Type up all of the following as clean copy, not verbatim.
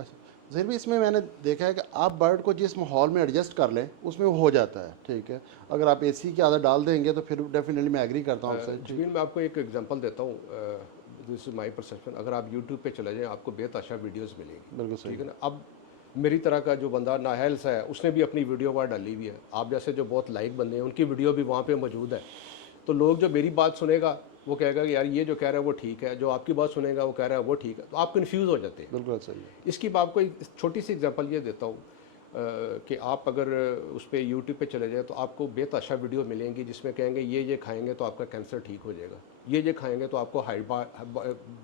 अच्छा, ज़हीर भाई इसमें मैंने देखा है कि आप बर्ड को जिस माहौल में एडजस्ट कर लें उसमें वो हो जाता है, ठीक है। अगर आप एसी की आदत डाल देंगे तो फिर डेफिनेटली मैं एग्री करता हूँ आपसे, ठीक जमीन मैं आपको एक एग्जांपल देता हूँ, दिस इज़ माय परसेप्शन। अगर आप यूट्यूब पे चले जाएं आपको बेतहाशा वीडियोस मिलेंगी, बिल्कुल सही ठीक है है। ना। अब मेरी तरह का जो बंदा नाहल सा है उसने भी अपनी वीडियो वहाँ डाली हुई है, आप जैसे जो बहुत लाइक बंदे हैं उनकी वीडियो भी वहाँ पे मौजूद है। तो लोग जो मेरी बात सुनेगा वो कहेगा कि यार ये जो कह रहा है वो ठीक है, जो आपकी बात सुनेगा वो कह रहा है वो ठीक है, तो आप कन्फ्यूज़ हो जाते हैं। बिल्कुल सही है। इसकी मैं आपको एक छोटी सी एग्जांपल ये देता हूँ, कि आप अगर उस पर यूट्यूब पे चले जाए तो आपको बेतहाशा वीडियो मिलेंगी जिसमें कहेंगे ये खाएंगे तो आपका कैंसर ठीक हो जाएगा, ये खाएंगे तो आपको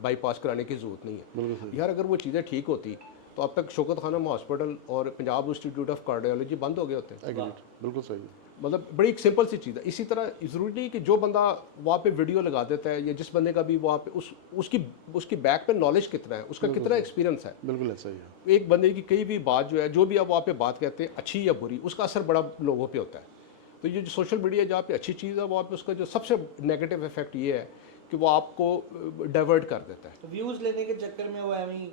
बाईपास कराने की ज़रूरत नहीं बिल्कुल सही है। यार अगर वो चीज़ें ठीक होती तो अब तक शौकत खानम हॉस्पिटल और पंजाब इंस्टीट्यूट ऑफ कार्डियोलॉजी बंद हो गए होते। है, एग्रीड, बिल्कुल सही है। मतलब बड़ी एक सिंपल सी चीज़ है। इसी तरह ज़रूरी नहीं कि जो बंदा वहाँ पे वीडियो लगा देता है या जिस बंदे का भी वहाँ पे उसकी बैक पे नॉलेज कितना है, उसका बिल्कुल कितना सही, एक्सपीरियंस है। बिल्कुल है, सही है। एक बंदे की कई भी बात जो है, जो भी आप वहाँ पे बात कहते हैं अच्छी या बुरी, उसका असर बड़ा लोगों पे होता है। तो ये जो सोशल मीडिया जहाँ पे अच्छी चीज़ है वहाँ पे उसका जो सबसे नेगेटिव इफेक्ट ये है कि वो आपको डाइवर्ट कर देता है। तो व्यूज लेने के चक्कर में वो एवं ही,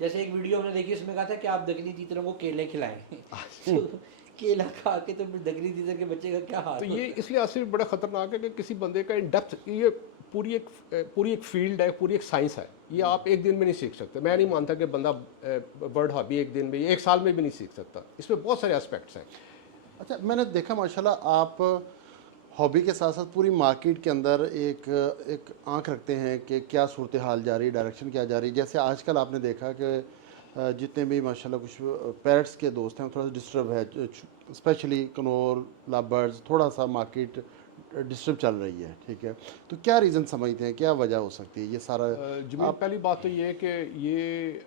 जैसे एक वीडियो हमने देखी उसमें कहा था कि आप दगनी तीतरों को केले खिलाएं तो केला खा के तो फिर दगनी तीतर के बच्चे का क्या हाल तो होता ये है? इसलिए आसिफ बड़ा ख़तरनाक है कि किसी बंदे का इन डेप्थ, ये पूरी एक फील्ड है, पूरी एक साइंस है। ये आप एक दिन में नहीं सीख सकते। मैं नहीं मानता कि बंदा बर्ड हॉबी एक दिन में, एक साल में भी नहीं सीख सकता। इसमें बहुत सारे एस्पेक्ट्स हैं। अच्छा, मैंने देखा माशाल्लाह आप हॉबी के साथ साथ पूरी मार्केट के अंदर एक एक आंख रखते हैं कि क्या सूरत हाल जा रही है, डायरेक्शन क्या जा रही है। जैसे आजकल आपने देखा कि जितने भी माशाल्लाह कुछ पैरट्स के दोस्त हैं वो थोड़ा सा डिस्टर्ब है, स्पेशली कनौर लव बर्ड्स, थोड़ा सा मार्केट डिस्टर्ब चल रही है, ठीक है। तो क्या रीज़न समझते हैं, क्या वजह हो सकती है ये सारा? जमीन, आप पहली बात तो ये है कि ये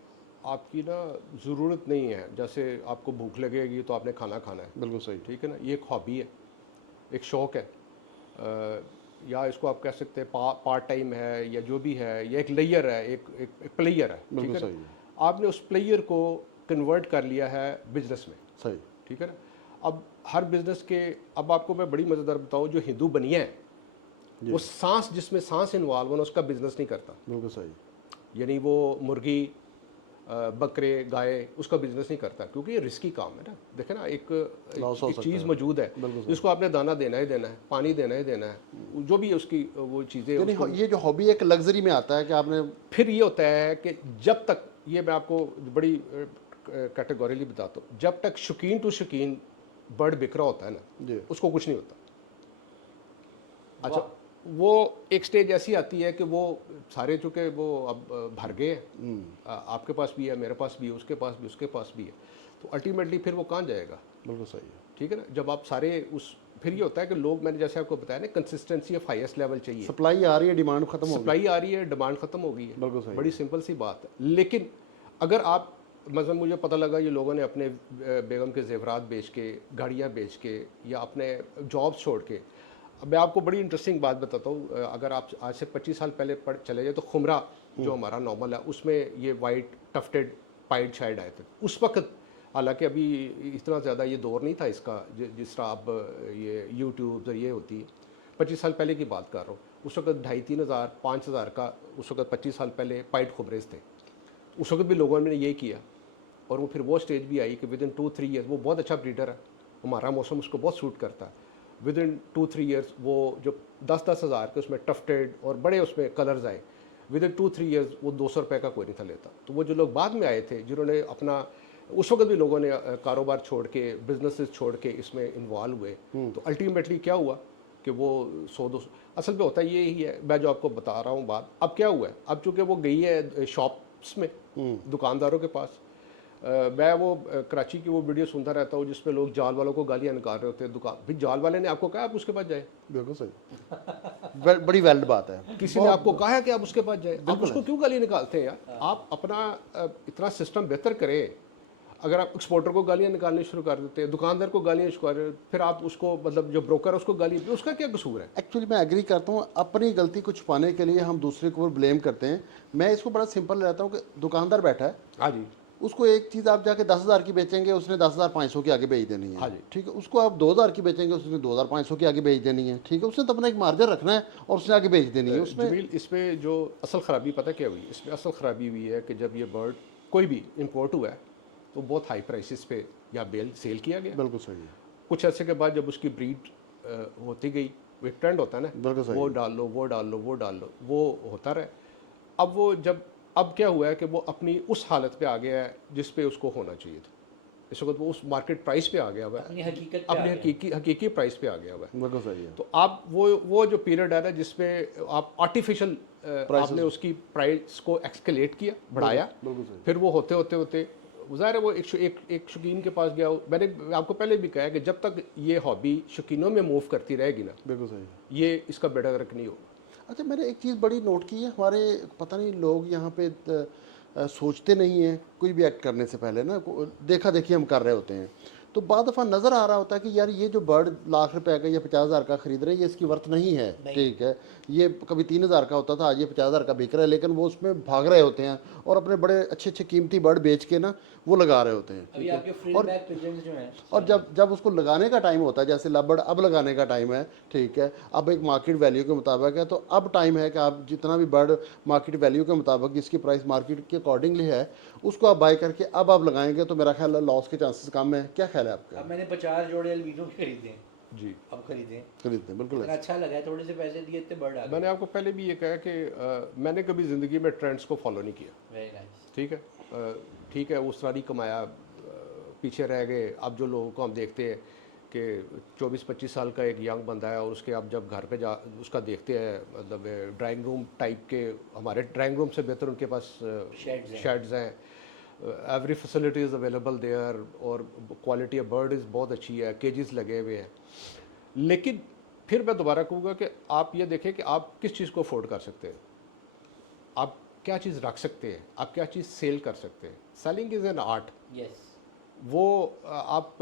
आपकी ना ज़रूरत नहीं है। जैसे आपको भूख लगेगी तो आपने खाना खाना है, बिल्कुल सही, ठीक है ना। ये एक हॉबी है, एक शौक़ है, या इसको आप कह सकते हैं पार्ट टाइम है या जो भी है, या एक लेयर है, एक प्लेयर है, ठीक बिल्कुल है ना। सही है, आपने उस प्लेयर को कन्वर्ट कर लिया है बिजनेस में, सही, ठीक है ना। अब हर बिजनेस के, अब आपको मैं बड़ी मज़ेदार बताऊँ, जो हिंदू बनिया है जी, वो सांस, जिसमें सांस इन्वॉल्व होना, उसका बिजनेस नहीं करता। बिल्कुल सही, यानी वो मुर्गी, बकरे, गाय, उसका बिजनेस नहीं करता, क्योंकि ये रिस्की काम है ना। देखे ना, एक लॉस हो एक सकता चीज़ है, मौजूद है बिल्कुल सही। जिसको आपने दाना देना ही देना है, पानी देना ही देना है, जो भी उसकी वो चीज़ें यानी उसको। ये जो हॉबी एक लग्जरी में आता है कि आपने, फिर ये होता है कि जब तक, ये मैं आपको बड़ी कैटेगोरिकली बताता हूँ, जब तक शौकीन टू शौकीन बर्ड बिक रहा होता है ना, जी, उसको कुछ नहीं होता। अच्छा, वाह, वो एक स्टेज ऐसी आती है कि वो सारे चूँकि वो अब भर गए हैं, आपके पास भी है, मेरे पास भी है, उसके पास भी, उसके पास भी है, तो अल्टीमेटली फिर वो कहाँ जाएगा, बिल्कुल सही है। ठीक है ना। जब आप सारे उस, फिर ये होता है कि लोग, मैंने जैसे आपको बताया ना, कंसिस्टेंसी ऑफ हाईएस्ट लेवल चाहिए। सप्लाई आ रही है, डिमांड खत्म हो गई, सप्लाई आ रही है, डिमांड खत्म हो गई है, बिल्कुल सही बड़ी है। सिंपल सी बात है। लेकिन अगर आप, मतलब मुझे पता लगा ये लोगों ने अपने बेगम के जेवरात बेच के, गाड़ियाँ बेच के, या अपने जॉब्स छोड़ के, अब मैं आपको बड़ी इंटरेस्टिंग बात बताता हूँ। अगर आप आज से 25 साल पहले चले जाए तो खुमरा जो हमारा नॉर्मल है उसमें ये वाइट टफ्टेड पाइड शायद आए थे उस वक्त। हालांकि अभी इतना ज़्यादा ये दौर नहीं था इसका जिस तरह अब ये यूट्यूब ये होती है। 25 साल पहले की बात कर रहा हूँ। उस वक्त 2,500 3,000 5,000 का, उस वक्त 25 साल पहले पाइड खुबरेज थे। उस वक्त भी लोगों ने यही किया, और वो फिर वो स्टेज भी आई कि विद इन 2-3 ईयर्स, वो बहुत अच्छा ब्रीडर है, हमारा मौसम उसको बहुत सूट करता है। विद इन 2-3 ईयर्स वो जो 10-10 हज़ार के उसमें टफ्टेड और बड़े उसमें कलर्स आए, विद इन 2-3 ईयर्स वो 200 रुपये का कोई नहीं था लेता। तो वो जो लोग बाद में आए थे जिन्होंने अपना, उस वक्त भी लोगों ने कारोबार छोड़ के, बिजनेसेस छोड़ के इसमें इन्वॉल्व हुए, तो अल्टीमेटली क्या हुआ कि वो 100-200, असल में होता ये ही है, मैं जो आपको बता रहा हूँ बात। अब क्या हुआ है, अब चूँकि वो गई है शॉप्स में, दुकानदारों के पास। मैं वो कराची की वो वीडियो सुनता रहता हूँ जिसमें लोग जाल वालों को गालियाँ निकाल रहे होते हैं। दुकान भी, जाल वाले ने आपको कहा आप उसके पास जाए? बिल्कुल सही, बड़ी वैलिड बात है। किसी ने आपको कहा है कि आप उसके पास जाए? आप बिल्कुल उसको है। क्यों गाली निकालते हैं यार? आप अपना इतना सिस्टम बेहतर करें। अगर आप एक्सपोर्टर को गालियाँ निकालनी शुरू कर देते हैं, दुकानदार को गालियाँ शुरू कर रहे हैं, फिर आप उसको, मतलब जो ब्रोकर है उसको गाली, उसका क्या कसूर है? एक्चुअली मैं एग्री करता हूँ, अपनी गलती को छुपाने के लिए हम दूसरे को ब्लेम करते हैं। मैं इसको बड़ा सिंपल रहता हूँ कि दुकानदार बैठा है, हाँ जी, उसको एक चीज़ आप जाके 10,000 की बेचेंगे, उसने 10,500 की आगे बेच देनी हाँ है, जी। ठीक है। उसको आप 2,000 की बेचेंगे, उसने 2,500 की आगे बेच देनी है, ठीक है। उसने तो अपना एक मार्जिन रखना है और उसने आगे बेच देनी है उसमें। जमील, इसमें जो असल ख़राबी पता क्या हुई? इसमें असल ख़राबी हुई है कि जब ये बर्ड कोई भी इम्पोर्ट हुआ है तो बहुत हाई प्राइसेस पे या बेल सेल किया गया। बिल्कुल सही है, कुछ अर्से के बाद जब उसकी ब्रीड होती गई, वो एक ट्रेंड होता है बिल्कुल ना, सही वो डाल लो वो डाल लो वो डाल लो, वो होता रहे। अब क्या हुआ है कि वो अपनी उस हालत पे आ गया है जिस पे उसको होना चाहिए था। इस वक्त वो उस मार्केट प्राइस पे आ गया हुआ है, अपनी हकीकत पे आ अपनी गया। हकीकी प्राइस पे आ गया हुआ है। बिल्कुल सही है। तो आप वो जो पीरियड है ना जिसमें आप आर्टिफिशियल आपने उसकी प्राइस को एक्सकेलेट किया, बढ़ाया, बिल्कुल सही, फिर वो होते होते होते ज़ाहिर है वो एक शौकीन के पास गया हो। मैंने आपको पहले भी कहा है कि जब तक ये हॉबी शौकीनों में मूव करती रहेगी ना, बिल्कुल सही है। ये इसका बेड़ा गर्क नहीं होगा। अच्छा, मैंने एक चीज़ बड़ी नोट की है, हमारे पता नहीं लोग यहाँ पे सोचते नहीं हैं कोई भी एक्ट करने से पहले ना, देखा देखी हम कर रहे होते हैं, तो बाद दफ़ा नज़र आ रहा होता है कि यार ये जो बर्ड लाख रुपए का या 50,000 का खरीद रहे हैं ये इसकी वर्थ नहीं है, ठीक है, ये कभी 3,000 का होता था, आज ये 50,000 का बिक रहा है, लेकिन वो उसमें भाग रहे होते हैं और अपने बड़े अच्छे अच्छे कीमती बर्ड बेच के ना वो लगा रहे होते हैं। अभी आपके फ्रिल बैक पिजन्स जो हैं, और जब उसको लगाने का टाइम होता है, जैसे लबड़ अब लगाने का टाइम है, ठीक है, अब एक मार्केट वैल्यू के मुताबिक है, तो अब टाइम है कि आप जितना भी बर्ड मार्केट वैल्यू के मुताबिक जिसकी प्राइस मार्केट के अकॉर्डिंगली है उसको आप बाई करके अब आप लगाएंगे तो मेरा ख्याल है लॉस के चांसेस कम है। क्या ख्याल है आपका? अब मैंने 50 जोड़े एल्बिनो के खरीदे हैं, जी, अब खरीदे हैं। खरीदते हैं, बिल्कुल इतना अच्छा लगा है, थोड़े से पैसे दिए इतने बर्ड आ गए। मैंने आपको पहले भी ये कहा कि मैंने कभी ज़िंदगी में ट्रेंड्स को फॉलो नहीं किया। Very nice. ठीक है, उस तरह नहीं कमाया, पीछे रह गए। अब जो लोगों को हम देखते हैं कि 24-25 साल का एक यंग बंदा है और उसके आप जब घर पे जा उसका देखते हैं, मतलब ड्राइंग रूम टाइप के, हमारे ड्राइंग रूम से बेहतर उनके पास शेड्स हैं, every facility is available there, और क्वालिटी ऑफ बर्ड इज़ बहुत अच्छी है, केजेस लगे हुए हैं। लेकिन फिर मैं दोबारा कहूँगा कि आप ये देखें कि आप किस चीज़ को अफोर्ड कर सकते हैं, आप क्या चीज़ रख सकते हैं, आप क्या चीज़ सेल कर सकते हैं। Selling is an art. Yes. वो आप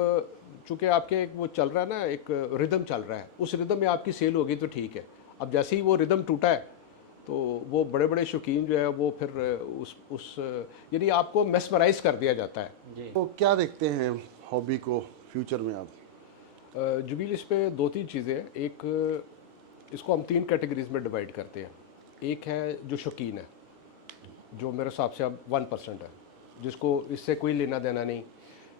चूँकि आपके एक वो चल रहा है ना, एक रिदम चल रहा है, उस रिदम में आपकी सेल होगी तो ठीक है। अब जैसे ही वो रिदम टूटा है तो वो बड़े बड़े शौकीन जो है वो फिर उस यानी आपको मेस्मराइज कर दिया जाता है। जी। तो क्या देखते हैं हॉबी को फ्यूचर में आप? जुबील, इस पे 2-3 चीज़ें हैं। एक, इसको हम 3 कैटेगरीज में डिवाइड करते हैं। एक है जो शौकीन है, जो मेरे हिसाब से अब 1% है, जिसको इससे कोई लेना देना नहीं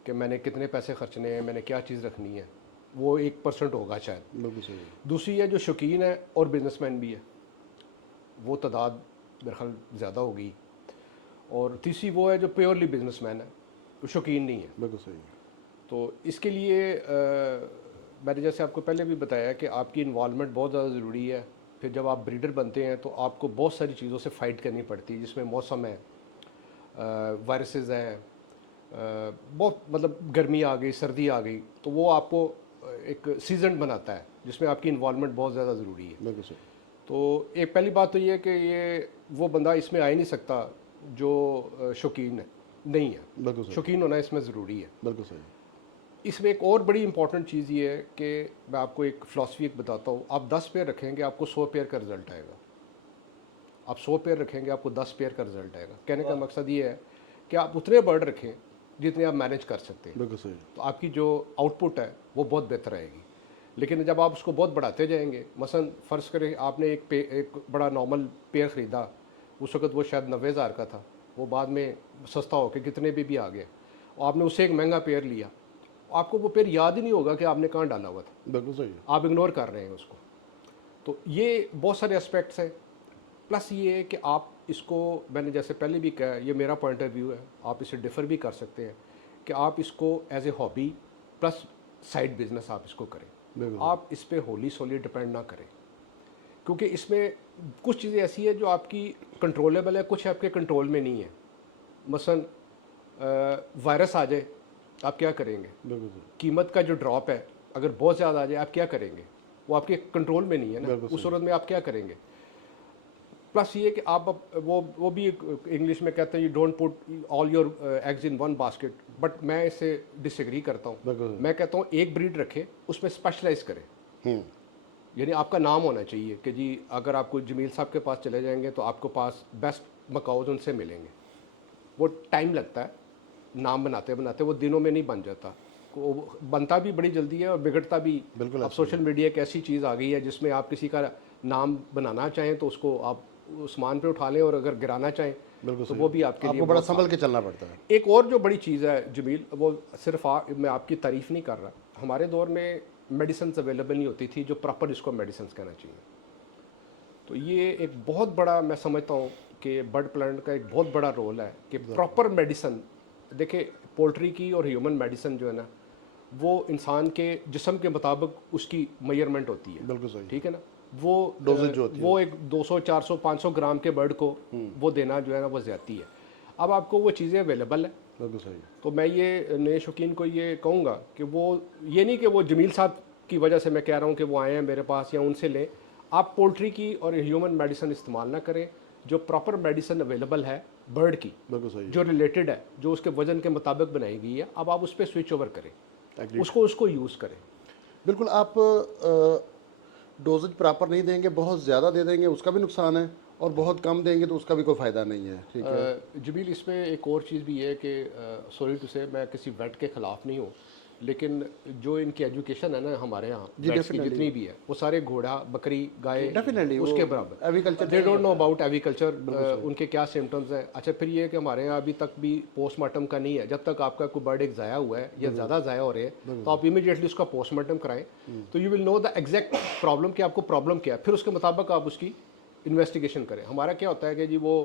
कि मैंने कितने पैसे खर्चने हैं, मैंने क्या चीज़ रखनी है, वो 1% होगा शायद। बिल्कुल सही है। दूसरी है जो शौकीन है और बिजनेसमैन भी है, वो तादाद मेरे ख्याल ज़्यादा होगी। और तीसरी वो है जो प्योरली बिजनेसमैन है, वो शौकीन नहीं है। बिल्कुल सही है। तो इसके लिए मैंने जैसे आपको पहले भी बताया कि आपकी इन्वॉल्वमेंट बहुत ज़्यादा ज़रूरी है। फिर जब आप ब्रीडर बनते हैं तो आपको बहुत सारी चीज़ों से फ़ाइट करनी पड़ती है, जिसमें मौसम है, वायरसेस हैं, बहुत मतलब गर्मी आ गई, सर्दी आ गई, तो वो आपको एक सीज़न बनाता है जिसमें आपकी इन्वॉल्वमेंट बहुत ज़्यादा ज़रूरी है। बिल्कुल सही। तो एक पहली बात तो ये है कि ये वो बंदा इसमें आ ही नहीं सकता जो शौकीन है नहीं है। बिल्कुल सही। शौकीन होना इसमें ज़रूरी है। बिल्कुल सही। इसमें एक और बड़ी इंपॉर्टेंट चीज़ ये है कि मैं आपको एक फ़िलासफ़ी एक बताता हूँ। आप 10 पेयर रखेंगे आपको 100 पेयर का रिज़ल्ट आएगा। आप 100 पेयर रखेंगे आपको 10 पेयर का रिज़ल्ट आएगा। कहने का मकसद ये है कि आप उतने बर्ड रखें जितने आप मैनेज कर सकते हैं, बिल्कुल सही। तो आपकी जो आउटपुट है वो बहुत बेहतर आएगी। लेकिन जब आप उसको बहुत बढ़ाते जाएंगे, मसलन फ़र्ज़ करें आपने एक बड़ा नॉर्मल पेयर ख़रीदा, उस वक्त वो शायद 90,000 का था, वो बाद में सस्ता होकर कितने भी आ गया, और आपने उससे एक महंगा पेयर लिया, आपको वो पेयर याद ही नहीं होगा कि आपने कहाँ डाला हुआ था, बिल्कुल सही है। आप इग्नोर कर रहे हैं उसको। तो ये बहुत सारे एस्पेक्ट्स हैं। प्लस ये है कि आप इसको, मैंने जैसे पहले भी कहा, ये मेरा पॉइंट ऑफ व्यू है, आप इसे डिफ़र भी कर सकते हैं कि आप इसको as a hobby plus side business आप इसको करें। आप इस पर होली सोली डिपेंड ना करें, क्योंकि इसमें कुछ चीज़ें ऐसी है जो आपकी कंट्रोलेबल है, कुछ आपके कंट्रोल में नहीं है। मसलन वायरस आ जाए आप क्या करेंगे, बिल्कुल सही। कीमत का जो ड्रॉप है अगर बहुत ज़्यादा आ जाए आप क्या करेंगे, वो आपके कंट्रोल में नहीं है ना, उस सूरत में आप क्या करेंगे। प्लस ये कि आप वो भी इंग्लिश में कहते हैं you don't put all your eggs in one basket, but मैं इससे डिसएग्री करता हूँ। मैं कहता हूँ एक ब्रीड रखें, उसमें स्पेशलाइज करें। यानी आपका नाम होना चाहिए कि जी अगर आपको जमील साहब के पास चले जाएंगे तो आपको पास बेस्ट मकाउज उनसे मिलेंगे। वो टाइम लगता है, नाम बनाते बनाते वो दिनों में नहीं बन जाता, वो बनता भी बड़ी जल्दी है और बिगड़ता भी। अब सोशल मीडिया एक ऐसी चीज़ आ गई है जिसमें आप किसी का नाम बनाना चाहें तो उसको आप उस्मान पे उठा लें, और अगर गिराना चाहें बिल्कुल तो सही। वो भी आपके लिए आपको बड़ा बहुत संभल के चलना पड़ता है। एक और जो बड़ी चीज़ है जमील, वो सिर्फ मैं आपकी तारीफ नहीं कर रहा, हमारे दौर में मेडिसिन अवेलेबल नहीं होती थी जो प्रॉपर इसको मेडिसिन कहना चाहिए। तो ये एक बहुत बड़ा, मैं समझता हूँ कि बर्ड प्लांट का एक बहुत बड़ा रोल है कि प्रॉपर मेडिसिन। देखिए पोल्ट्री की और ह्यूमन मेडिसिन जो है ना, वो इंसान के जिस्म के मुताबिक उसकी मेजरमेंट होती है, बिल्कुल सही। ठीक है ना। वो डोजेज जो होती है वो एक 200 400 500 ग्राम के बर्ड को वो देना जो है ना वो ज़्यादती है। अब आपको वो चीज़ें अवेलेबल है, बिल्कुल सही। तो मैं ये नए शौकीन को ये कहूँगा कि वो ये नहीं कि वो जमील साहब की वजह से मैं कह रहा हूँ कि वो आए हैं मेरे पास या उनसे लें। आप पोल्ट्री की और ह्यूमन मेडिसिन इस्तेमाल ना करें, जो प्रॉपर मेडिसिन अवेलेबल है बर्ड की, बिल्कुल सही। जो रिलेटेड है, जो उसके वजन के मुताबिक बनाई गई है, अब आप उस पर स्विच ओवर करें, Agreed। उसको यूज़ करें। बिल्कुल। आप डोजेज प्रॉपर नहीं देंगे, बहुत ज़्यादा दे देंगे उसका भी नुकसान है, और बहुत कम देंगे तो उसका भी कोई फ़ायदा नहीं है, ठीक है। जमील, इसमें एक और चीज़ भी है कि सॉरी टू से, मैं किसी वेट के ख़िलाफ़ नहीं हूँ, लेकिन जो इनकी एजुकेशन है ना हमारे यहाँ जी, वेट्स की definitely। जितनी भी है, वो सारे घोड़ा बकरी गाय डेफिनेटली उसके बराबर। Agriculture they don't know about agriculture, उनके क्या सिम्टम्स हैं। अच्छा, फिर ये है कि हमारे यहाँ अभी तक भी पोस्टमार्टम का नहीं है। जब तक आपका कोई बर्ड एक ज़ाया हुआ है या ज़्यादा ज़ाया हो रहे हैं, तो आप इमीडिएटली उसका पोस्टमार्टम कराएं, तो you will know the exact problem कि आपको प्रॉब्लम क्या है, फिर उसके मुताबिक आप उसकी इन्वेस्टिगेशन करें। हमारा क्या होता है कि जी वो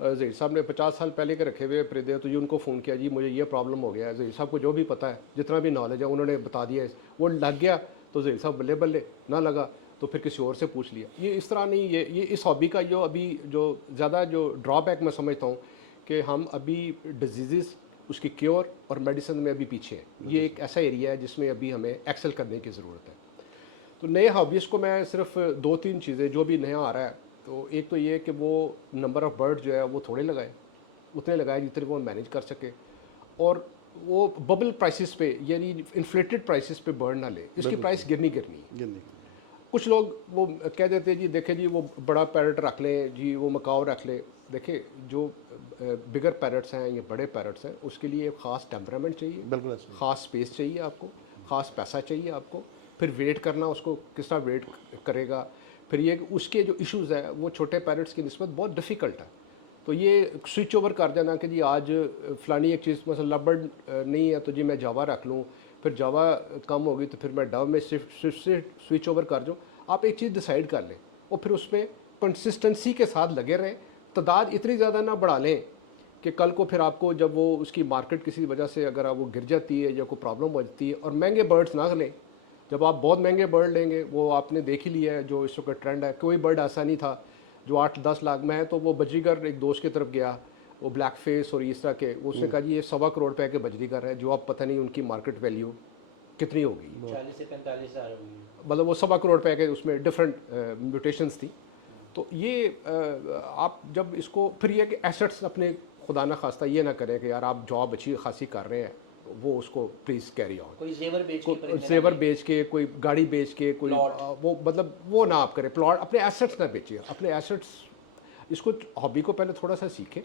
ज़हीर साहब ने 50 साल पहले के रखे हुए परिदे, तो जी उनको फ़ोन किया, जी मुझे ये प्रॉब्लम हो गया है। ज़हीर साहब को जो भी पता है, जितना भी नॉलेज है, उन्होंने बता दिया है। वो लग गया तो ज़हीर साहब बल्ले बल्ले, ना लगा तो फिर किसी और से पूछ लिया। ये इस तरह नहीं, ये इस हॉबी का जो अभी जो ज़्यादा जो ड्रॉबैक मैं समझता हूँ कि हम अभी डिजीज़, उसकी क्योर और मेडिसिन में अभी पीछे हैं। ये एक ऐसा एरिया है जिसमें अभी हमें एक्सेल करने की ज़रूरत है। तो नए हॉबीज़ को मैं सिर्फ 2-3 चीज़ें जो भी नया आ रहा है, तो एक तो ये कि वो नंबर ऑफ़ बर्ड जो है वो थोड़े लगाए, उतने लगाए जितने वो मैनेज कर सके, और वो बबल प्राइसेस पे, यानी इन्फ्लेटेड प्राइसेस पे बर्ड ना ले, इसकी प्राइस गिरनी गिरनी है। गिननी। कुछ लोग वो कह देते हैं जी देखे जी वो बड़ा पैरट रख लें जी, वो मकाओ रख ले। देखिए जो बिगर पैरट्स हैं या बड़े पैरट्स हैं, उसके लिए एक ख़ास टेम्परामेंट चाहिए, बिल्कुल ऐसा। ख़ास स्पेस चाहिए आपको, ख़ास पैसा चाहिए आपको, फिर वेट करना, उसको किस तरह वेट करेगा, फिर ये उसके जो इश्यूज़ है वो छोटे पैरट्स की निस्बत बहुत डिफ़िकल्ट है। तो ये स्विच ओवर कर देना कि जी आज फ़लानी एक चीज़ मतलब लबर्ड नहीं है तो जी मैं जावा रख लूँ, फिर जावा कम होगी तो फिर मैं डव में स्विच ओवर कर दूँ। आप एक चीज़ डिसाइड कर लें और फिर उस पर कंसिस्टेंसी के साथ लगे रहें। तादाद इतनी ज़्यादा ना बढ़ा लें कि कल को फिर आपको जब वो उसकी मार्केट किसी वजह से अगर वो गिर जाती है या कोई प्रॉब्लम हो जाती है, और महंगे बर्ड्स ना लें। जब आप बहुत महंगे बर्ड लेंगे, वो आपने देख ही लिया है जो इस वक्त ट्रेंड है, कोई बर्ड ऐसा नहीं था जो 8-10 लाख में है। तो वो बजरीगर एक दोस्त की तरफ गया, वो ब्लैक फेस और इस तरह के, उसने कहा जी ये 1.25 करोड़ रुपए के बजरीगर है, जो आप पता नहीं उनकी मार्केट वैल्यू कितनी होगी। 40 से 45 हज़ार होगी। मतलब वो 1.25 करोड़ रुपए के, उसमें डिफरेंट म्यूटेशंस थी। तो ये आप जब इसको, फिर ये कि एसेट्स अपने खुदा ना खास्ता ये ना करें कि यार आप जॉब अच्छी खासी कर रहे हैं, वो उसको प्लीज़ कैरी ऑन। कोई जेवर बेच के परिंदे ना जेवर लें। बेच के, कोई गाड़ी बेच के, कोई वो मतलब वो ना आप करें। प्लॉट, अपने एसेट्स ना बेचिए, अपने एसेट्स। इसको हॉबी को पहले थोड़ा सा सीखें,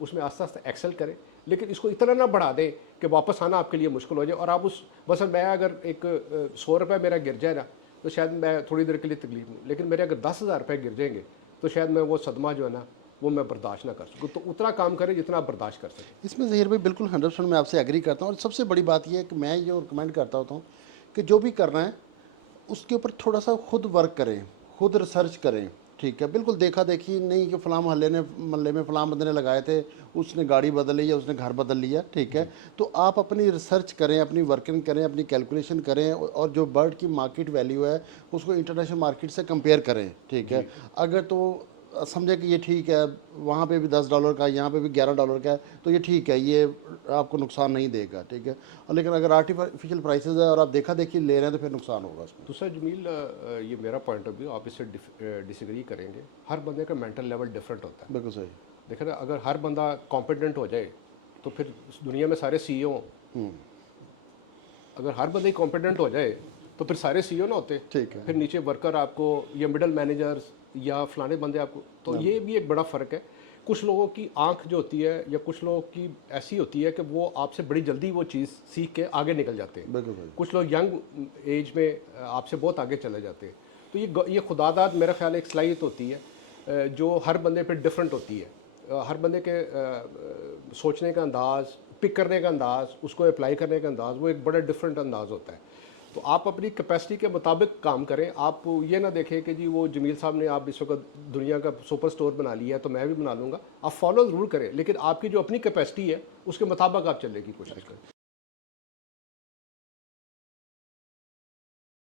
उसमें आस्ते आस्ते एक्सेल करें, लेकिन इसको इतना ना बढ़ा दें कि वापस आना आपके लिए मुश्किल हो जाए। और आप उस बस मैं अगर एक 100 रुपये मेरा गिर जाए ना, तो शायद मैं थोड़ी देर के लिए तकलीफ हूँ, लेकिन मेरे अगर 10,000 रुपये गिर जाएंगे तो शायद मैं वो सदमा जो है ना वो मैं बर्दाश्त ना कर सकूँ। तो उतना काम करें जितना आप बर्दाश्त कर सकें। इसमें ज़हीर भाई बिल्कुल 100% मैं आपसे एग्री करता हूँ। और सबसे बड़ी बात यह है कि मैं ये रिकमेंड करता होता हूँ कि जो भी करना है उसके ऊपर थोड़ा सा खुद वर्क करें, खुद रिसर्च करें, ठीक है। बिल्कुल देखा देखी नहीं कि फ़लाँ मोहल्ले में फ़लाँ बंदे ने लगाए थे, उसने गाड़ी बदल ली या उसने घर बदल लिया, ठीक है। तो आप अपनी रिसर्च करें, अपनी वर्किंग करें, अपनी कैलकुलेशन करें, और जो बर्ड की मार्केट वैल्यू है उसको इंटरनेशनल मार्केट से कंपेयर करें, ठीक है। अगर तो समझे कि ये ठीक है, वहाँ पे भी $10 का, यहाँ पे भी $11 का है, तो ये ठीक है, ये आपको नुकसान नहीं देगा, ठीक है। और लेकिन अगर आर्टिफिशियल प्राइसेस है और आप देखा देखी ले रहे हैं तो फिर नुकसान होगा उसमें। दूसरा जमील, ये मेरा पॉइंट ऑफ व्यू, आप इससे डिसएग्री करेंगे। हर बंदे का मेंटल लेवल डिफरेंट होता है। बिल्कुल सही। देखें ना, अगर हर बंदा कॉम्पिटेंट हो जाए तो फिर इस दुनिया में सारे सीईओ हों। अगर हर बंदे कॉम्पिटेंट हो जाए तो फिर सारे सीईओ ना होते, ठीक है। फिर नीचे वर्कर आपको या मिडल मैनेजर्स या फलाने बंदे आपको। तो ये भी एक बड़ा फ़र्क है। कुछ लोगों की आंख जो होती है या कुछ लोगों की ऐसी होती है कि वो आपसे बड़ी जल्दी वो चीज़ सीख के आगे निकल जाते हैं। बिल्कुल भाई। कुछ लोग यंग एज में आपसे बहुत आगे चले जाते हैं। तो ये खुदादाद मेरा ख्याल एक सलाहियत होती है जो हर बंदे पे डिफरेंट होती है। हर बंदे के सोचने का अंदाज़, पिक करने का अंदाज़, उसको अप्लाई करने का अंदाज़, वो एक बड़ा डिफरेंट अंदाज़ होता है। तो आप अपनी कैपेसिटी के मुताबिक काम करें। आप ये ना देखें कि जी वो जमील साहब ने आप इस वक्त दुनिया का सुपर स्टोर बना लिया है तो मैं भी बना लूँगा। आप फॉलो ज़रूर करें, लेकिन आपकी जो अपनी कैपेसिटी है उसके मुताबिक आप चलने की कोशिश करें।